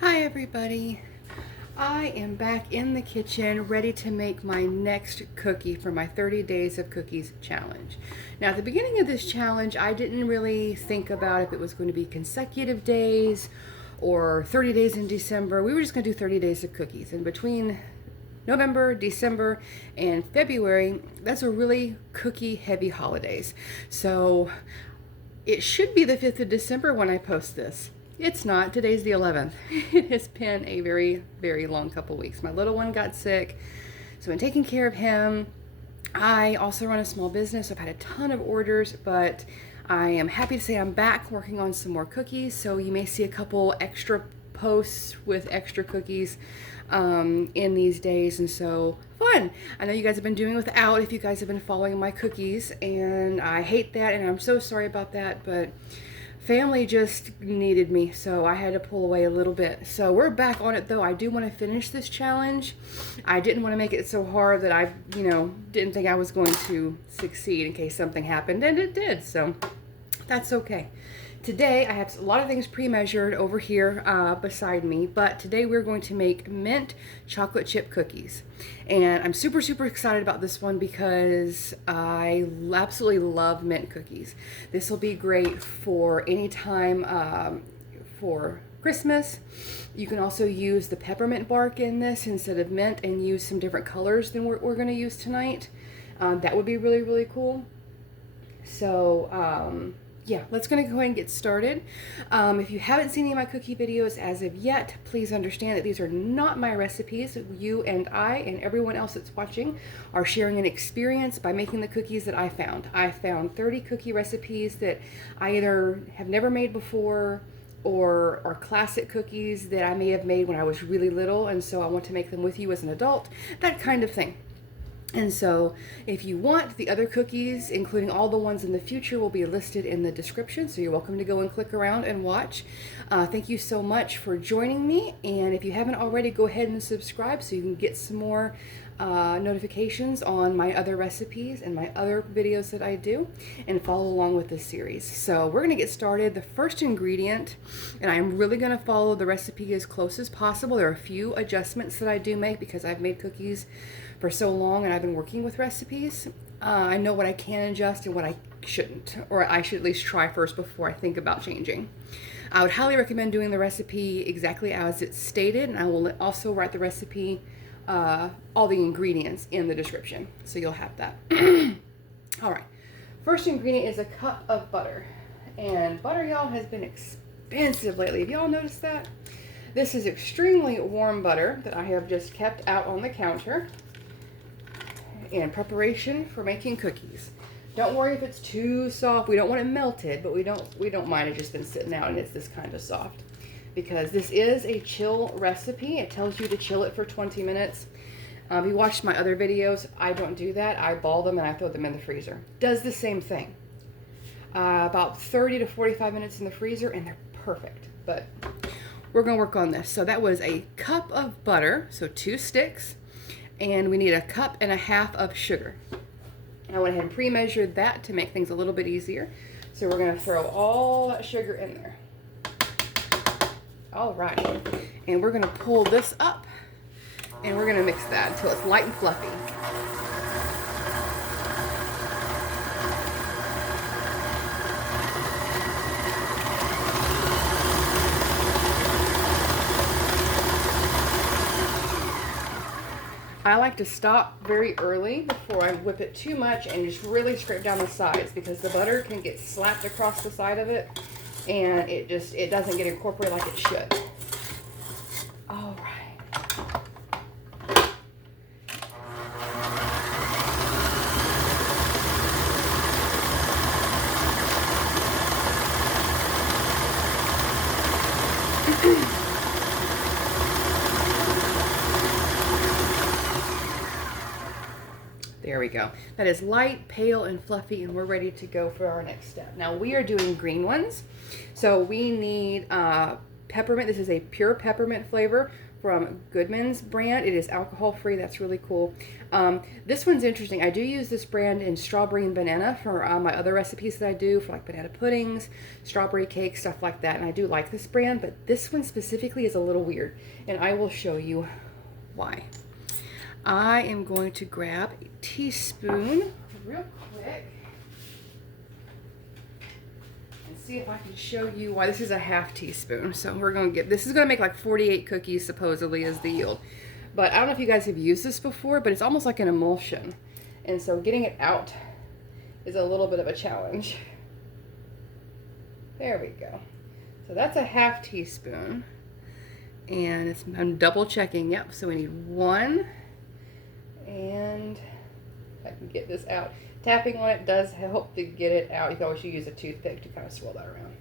Hi everybody. I am back in the kitchen ready to make my next cookie for my 30 days of cookies challenge. Now at the beginning of this challenge I didn't really think about if it was going to be consecutive days or 30 days in December. We were just going to do 30 days of cookies, and between November, December, and February, that's a really cookie heavy holidays. So it should be the 5th of December when I post this. It's not. Today's the 11th. It has been a very, very long couple weeks. My little one got sick, so I've been taking care of him. I also run a small business. I've had a ton of orders, but I am happy to say I'm back working on some more cookies. So you may see a couple extra posts with extra cookies in these days, and so fun. I know you guys have been doing without if you guys have been following my cookies, and I hate that, and I'm so sorry about that, but family just needed me, so I had to pull away a little bit. So we're back on it though. I do want to finish this challenge. I didn't want to make it so hard that I, didn't think I was going to succeed in case something happened, and it did, so that's okay. Today I have a lot of things pre-measured over here beside me, but today we're going to make mint chocolate chip cookies. And I'm super, super excited about this one because I absolutely love mint cookies. This will be great for any time for Christmas. You can also use the peppermint bark in this instead of mint and use some different colors than we're going to use tonight. That would be really, really cool. So, yeah, let's go ahead and get started. If you haven't seen any of my cookie videos as of yet, please understand that these are not my recipes. You and I and everyone else that's watching are sharing an experience by making the cookies that I found. I found 30 cookie recipes that I either have never made before or are classic cookies that I may have made when I was really little, and so I want to make them with you as an adult, that kind of thing. And so if you want, the other cookies, including all the ones in the future, will be listed in the description. So you're welcome to go and click around and watch. Thank you so much for joining me. And if you haven't already, go ahead and subscribe so you can get some more notifications on my other recipes and my other videos that I do, and follow along with this series. So we're going to get started. The first ingredient, and I'm really going to follow the recipe as close as possible. There are a few adjustments that I do make because I've made cookies for so long and I've been working with recipes. I know what I can adjust and what I shouldn't, or I should at least try first before I think about changing. I would highly recommend doing the recipe exactly as it's stated, and I will also write the recipe, all the ingredients in the description, so you'll have that. All right, first ingredient is a cup of butter, and butter, y'all, has been expensive lately. Have y'all noticed that? This is extremely warm butter that I have just kept out on the counter in preparation for making cookies. Don't worry if it's too soft. We don't want it melted, but we don't mind it just been sitting out and it's this kind of soft, because this is a chill recipe. It tells you to chill it for 20 minutes. If you watched my other videos, I don't do that. I ball them and I throw them in the freezer. Does the same thing. About 30 to 45 minutes in the freezer and they're perfect. But we're gonna work on this. So that was a cup of butter, so 2 sticks. And we need a cup and a half of sugar. I went ahead and pre-measured that to make things a little bit easier. So we're gonna throw all that sugar in there. All right, and we're gonna pull this up and we're gonna mix that until it's light and fluffy. I like to stop very early before I whip it too much and just really scrape down the sides, because the butter can get slapped across the side of it and it doesn't get incorporated like it should. All right. There we go. That is light, pale, and fluffy, and we're ready to go for our next step. Now we are doing green ones. So we need peppermint. This is a pure peppermint flavor from Goodman's brand. It is alcohol free. That's really cool. This one's interesting. I do use this brand in strawberry and banana for my other recipes that I do for like banana puddings, strawberry cakes, stuff like that. And I do like this brand, but this one specifically is a little weird. And I will show you why. I am going to grab a teaspoon real quick and see if I can show you why this is a half teaspoon. So we're going to get, this is going to make like 48 cookies supposedly is the yield. But I don't know if you guys have used this before, but it's almost like an emulsion. And so getting it out is a little bit of a challenge. There we go. So that's a half teaspoon. And I'm double checking. Yep, so we need 1. And I can get this out. Tapping on it does help to get it out. You can always use a toothpick to kind of swirl that around.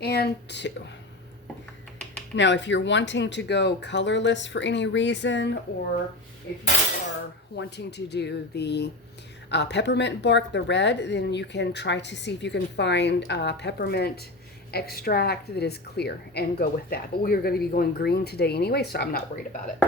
And 2. Now, if you're wanting to go colorless for any reason, or if you are wanting to do the peppermint bark, the red, then you can try to see if you can find peppermint extract that is clear and go with that. But we are going to be going green today anyway, so I'm not worried about it.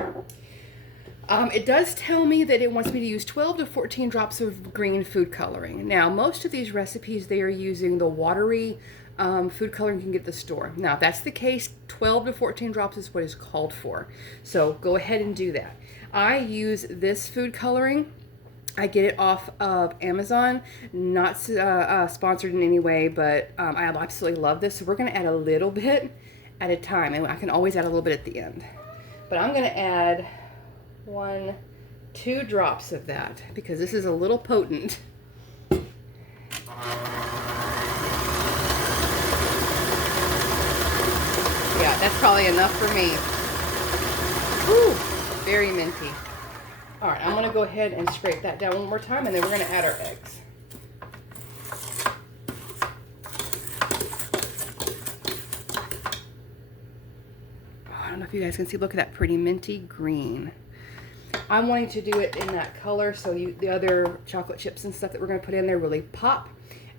It does tell me that it wants me to use 12 to 14 drops of green food coloring. Now, most of these recipes, they are using the watery food coloring you can get at the store. Now, if that's the case, 12 to 14 drops is what is called for. So go ahead and do that. I use this food coloring. I get it off of Amazon, not sponsored in any way, but I absolutely love this. So we're going to add a little bit at a time, and I can always add a little bit at the end. But I'm going to add 2 drops of that because this is a little potent. Yeah, that's probably enough for me. Woo, very minty. All right, I'm going to go ahead and scrape that down one more time, and then we're going to add our eggs. Oh, I don't know if you guys can see. Look at that pretty minty green. I'm wanting to do it in that color so the other chocolate chips and stuff that we're going to put in there really pop,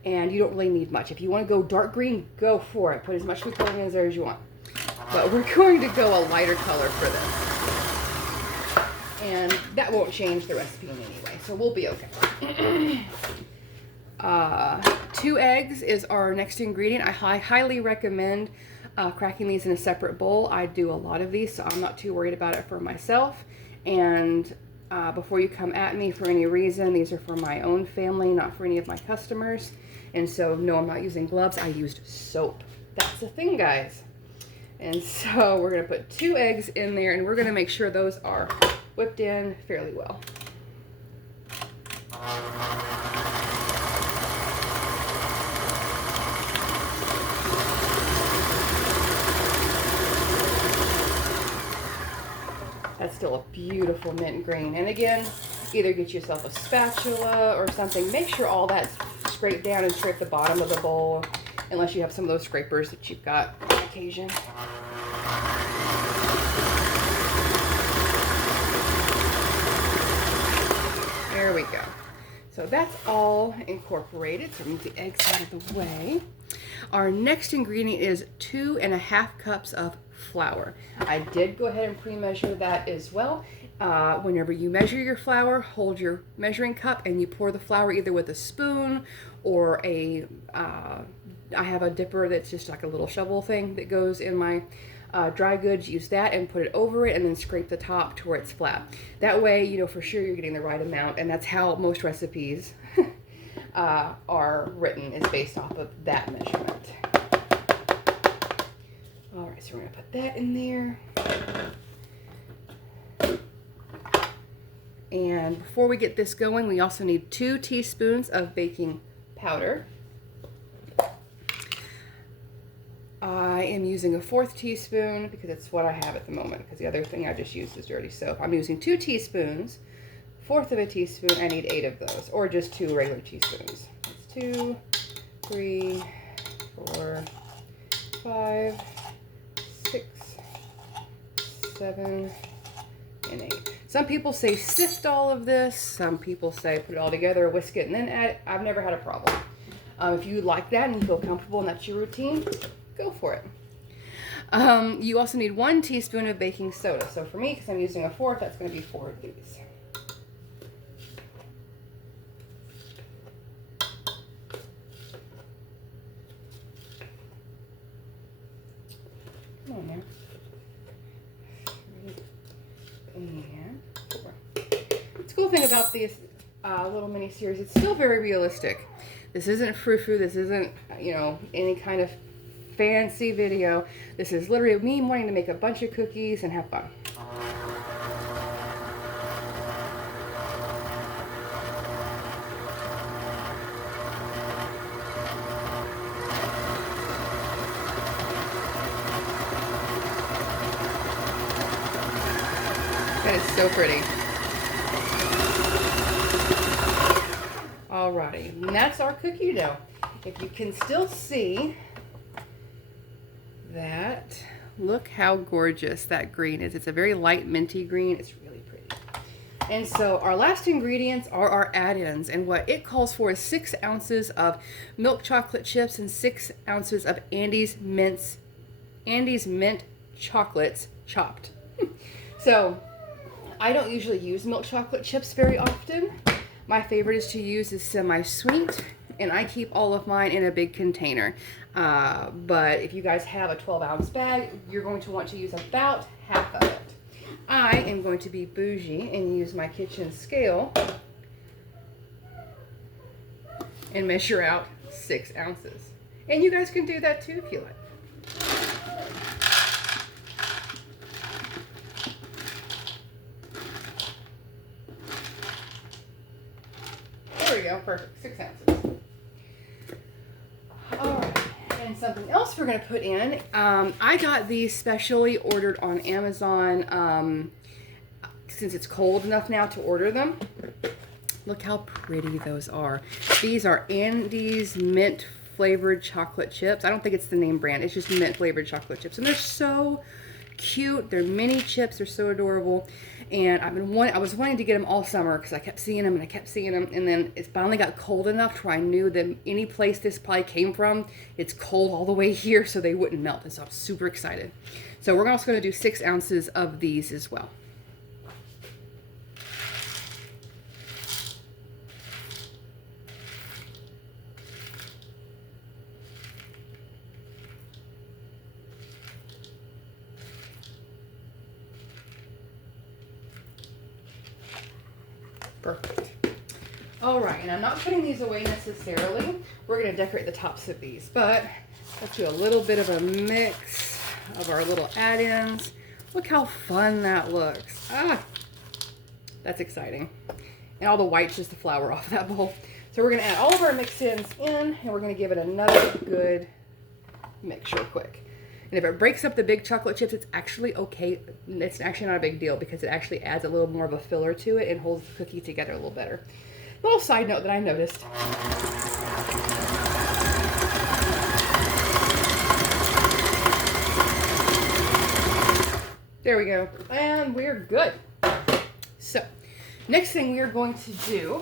and you don't really need much. If you want to go dark green, go for it. Put as much food coloring in there as you want. But we're going to go a lighter color for this. And that won't change the recipe in any way, so we'll be okay. 2 eggs is our next ingredient. I highly recommend cracking these in a separate bowl. I do a lot of these, so I'm not too worried about it for myself. And before you come at me for any reason, these are for my own family, not for any of my customers. And so, no, I'm not using gloves. I used soap. That's the thing, guys. And so we're going to put 2 eggs in there, and we're going to make sure those are whipped in fairly well. That's still a beautiful mint green. And again, either get yourself a spatula or something. Make sure all that's scraped down and scrape the bottom of the bowl, unless you have some of those scrapers that you've got on occasion. There we go. So that's all incorporated. So move the eggs out of the way. Our next ingredient is 2.5 cups of flour. I did go ahead and pre-measure that as well. Whenever you measure your flour, hold your measuring cup and you pour the flour either with a spoon or I have a dipper that's just like a little shovel thing that goes in my dry goods. Use that and put it over it and then scrape the top to where it's flat. That way, you know for sure you're getting the right amount, and that's how most recipes are written, is based off of that measurement. All right, so we're gonna put that in there. And before we get this going, we also need 2 teaspoons of baking powder. I am using a 4th teaspoon because it's what I have at the moment, because the other thing I just used is dirty soap. I'm using 2 teaspoons, 1/4 of a teaspoon. I need 8 of those, or just 2 regular teaspoons. That's 2, 3, 4, 5, 6, 7, and 8. Some people say sift all of this. Some people say put it all together, whisk it, and then add it. I've never had a problem. If you like that and you feel comfortable and that's your routine, go for it. You also need 1 teaspoon of baking soda. So for me, because I'm using a fork, that's going to be 4 of these. Come on now. 3 and 4. The cool thing about these little mini series, it's still very realistic. This isn't frou-frou. This isn't, you know, any kind of fancy video. This is literally me wanting to make a bunch of cookies and have fun. That is so pretty. Alrighty, and that's our cookie dough. If you can still see that, look how gorgeous that green is. It's a very light minty green. It's really pretty. And so our last ingredients are our add-ins, and what it calls for is 6 ounces of milk chocolate chips and 6 ounces of Andees mint chocolates chopped. So I don't usually use milk chocolate chips very often. My favorite is to use is semi-sweet, and I keep all of mine in a big container. But if you guys have a 12-ounce bag, you're going to want to use about half of it. I am going to be bougie and use my kitchen scale and measure out 6 ounces. And you guys can do that too if you like. There we go, perfect, 6 ounces. All right, and something else we're gonna put in, I got these specially ordered on Amazon, since it's cold enough now to order them. Look how pretty those are. These are Andees mint flavored chocolate chips. I don't think it's the name brand, it's just mint flavored chocolate chips. And they're so cute, they're mini chips, they're so adorable. And I was wanting to get them all summer because I kept seeing them and I kept seeing them, and then it finally got cold enough to where I knew that any place this probably came from, it's cold all the way here, so they wouldn't melt, and so I'm super excited. So we're also going to do 6 ounces of these as well. Perfect. All right, and I'm not putting these away necessarily. We're going to decorate the tops of these, but let's do a little bit of a mix of our little add-ins. Look how fun that looks. Ah, that's exciting. And all the white's just the flour off that bowl. So we're going to add all of our mix-ins in, and we're going to give it another good mix real quick. And if it breaks up the big chocolate chips, it's actually okay. It's actually not a big deal because it actually adds a little more of a filler to it and holds the cookie together a little better. A little side note that I noticed. There we go. And we're good. So, next thing we are going to do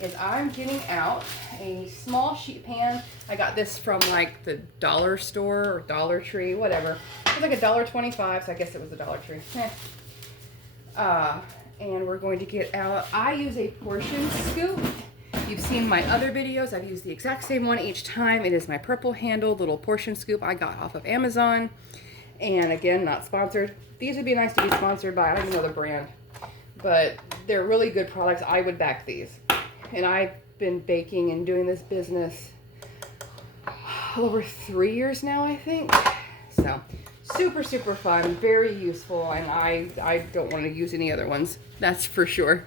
is I'm getting out a small sheet pan. I got this from like the dollar store or Dollar Tree, whatever. It was like $1.25, so I guess it was a Dollar Tree. And we're going to get out, I use a portion scoop. You've seen my other videos. I've used the exact same one each time. It is my purple handled little portion scoop I got off of Amazon. And again, not sponsored. These would be nice to be sponsored by, I don't even know the brand. But they're really good products. I would back these. And I've been baking and doing this business over 3 years now, I think. So super, super fun, very useful, and I don't want to use any other ones, that's for sure.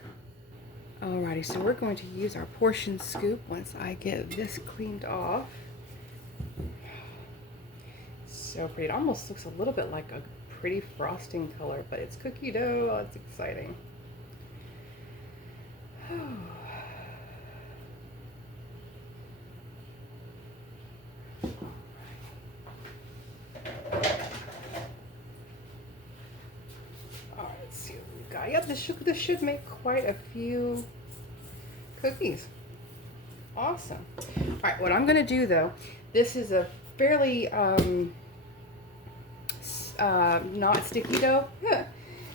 Alrighty, so we're going to use our portion scoop once I get this cleaned off. So pretty. It almost looks a little bit like a pretty frosting color, but it's cookie dough. That's exciting. Yep, this should make quite a few cookies. Awesome. All right, what I'm going to do though, this is a fairly not sticky dough,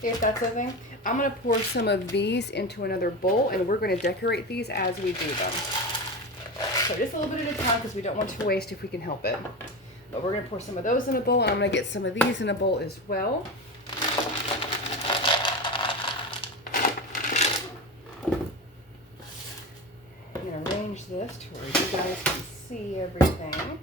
if that's a thing. I'm going to pour some of these into another bowl, and we're going to decorate these as we do them. So just a little bit at a time because we don't want to waste if we can help it. But we're going to pour some of those in a bowl, and I'm going to get some of these in a bowl as well. I'm going to arrange this to where you guys can see everything.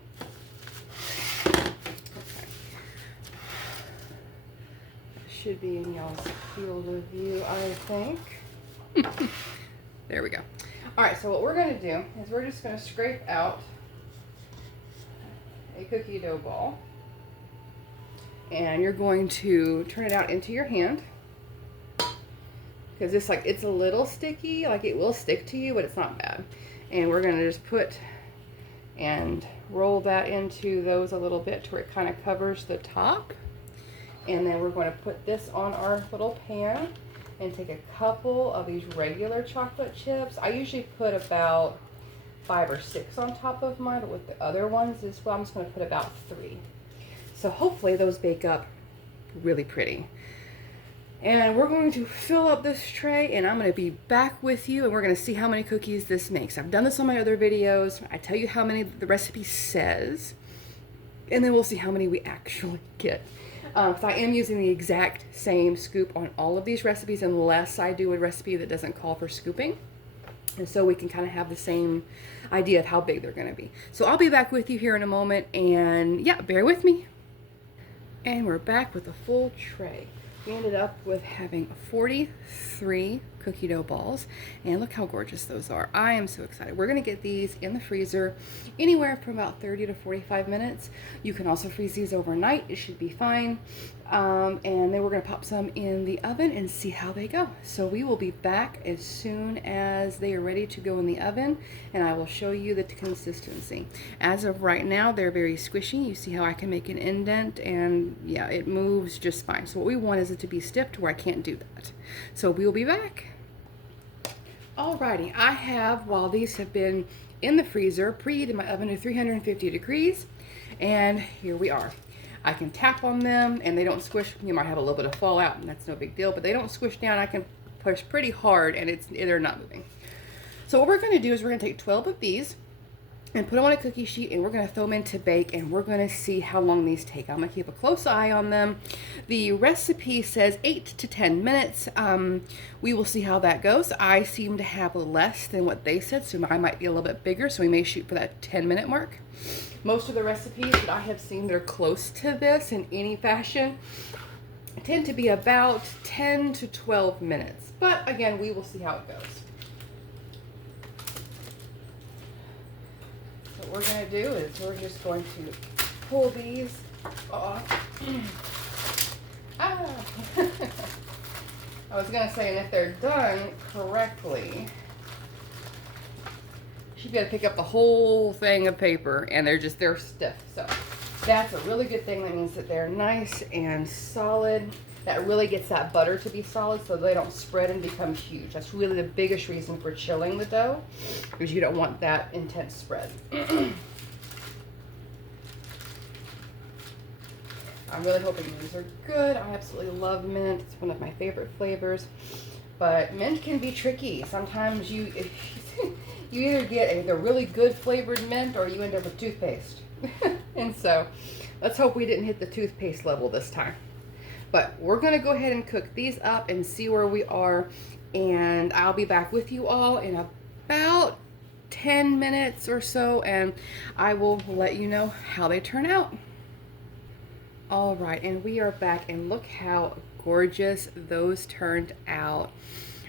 Should be in y'all's field of view, I think. There we go. All right, so what we're going to do is we're just going to scrape out a cookie dough ball, and you're going to turn it out into your hand, because it's a little sticky, like it will stick to you, but it's not bad. And we're going to just put and roll that into those a little bit to where it kind of covers the top. And then we're going to put this on our little pan and take a couple of these regular chocolate chips. I usually put about 5 or 6 on top of mine, but with the other ones as well, I'm just going to put about 3. So hopefully those bake up really pretty. And we're going to fill up this tray, and I'm going to be back with you, and we're going to see how many cookies this makes. I've done this on my other videos. I tell you how many the recipe says, and then we'll see how many we actually get. Because I am using the exact same scoop on all of these recipes unless I do a recipe that doesn't call for scooping. And so we can kind of have the same idea of how big they're going to be. So I'll be back with you here in a moment, and yeah, bear with me. And we're back with a full tray. We ended up with having 43 cookie dough balls, and look how gorgeous those are. I am so excited. We're going to get these in the freezer anywhere from about 30 to 45 minutes. You can also freeze these overnight. It should be fine. And then we're going to pop some in the oven and see how they go. So we will be back as soon as they are ready to go in the oven, and I will show you the consistency. As of right now, they're very squishy. You see how I can make an indent, and yeah, it moves just fine. So what we want is it to be stiff to where I can't do that. So we will be back. Alrighty, I have, while these have been in the freezer, preheated my oven to 350 degrees, and here we are. I can tap on them and they don't squish. You might have a little bit of fallout, and that's no big deal, but they don't squish down. I can push pretty hard and they're not moving. So what we're going to do is we're going to take 12 of these and put them on a cookie sheet, and we're going to throw them in to bake, and we're going to see how long these take. I'm going to keep a close eye on them. The recipe says 8 to 10 minutes. We will see how that goes. I seem to have less than what they said, so I might be a little bit bigger, so we may shoot for that 10-minute mark. Most of the recipes that I have seen that are close to this in any fashion tend to be about 10 to 12 minutes. But again, we will see how it goes. What we're going to do is we're just going to pull these off. I was going to say, and if they're done correctly, you should be able to pick up the whole thing of paper, and they're stiff. So that's a really good thing. That means that they're nice and solid. That really gets that butter to be solid so they don't spread and become huge. That's really the biggest reason for chilling the dough, because you don't want that intense spread. I'm really hoping these are good. I absolutely love mint. It's one of my favorite flavors. But mint can be tricky. Sometimes you either get the really good flavored mint or you end up with toothpaste. And so let's hope we didn't hit the toothpaste level this time. But we're going to go ahead and cook these up and see where we are. And I'll be back with you all in about 10 minutes or so, and I will let you know how they turn out. All right, and we are back, and look how gorgeous those turned out.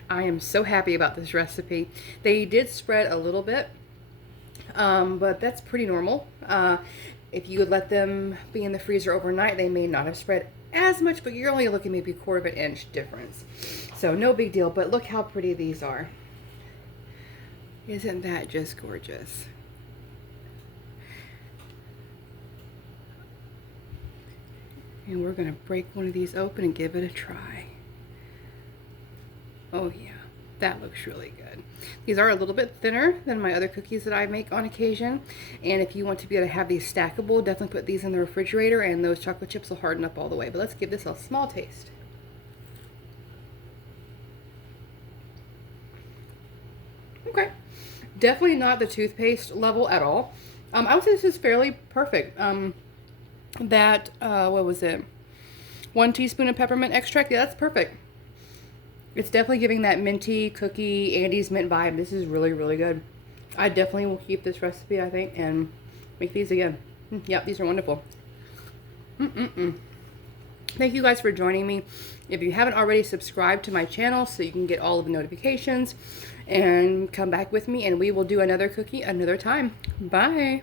I am so happy about this recipe. They did spread a little bit, but that's pretty normal. If you would let them be in the freezer overnight, they may not have spread as much, but you're only looking maybe 1/4 inch difference. So no big deal, but look how pretty these are. Isn't that just gorgeous? And we're going to break one of these open and give it a try. Oh yeah, That looks really good. These are a little bit thinner than my other cookies that I make on occasion. And if you want to be able to have these stackable, definitely put these in the refrigerator and those chocolate chips will harden up all the way. But let's give this a small taste. Okay. Definitely not the toothpaste level at all. I would say this is fairly perfect. What was it? 1 teaspoon of peppermint extract. Yeah, that's perfect. It's definitely giving that minty cookie Andees mint vibe. This is really, really good. I definitely will keep this recipe, I think, and make these again. Yep, these are wonderful. Thank you guys for joining me. If you haven't already, subscribed to my channel so you can get all of the notifications and come back with me and we will do another cookie another time. Bye.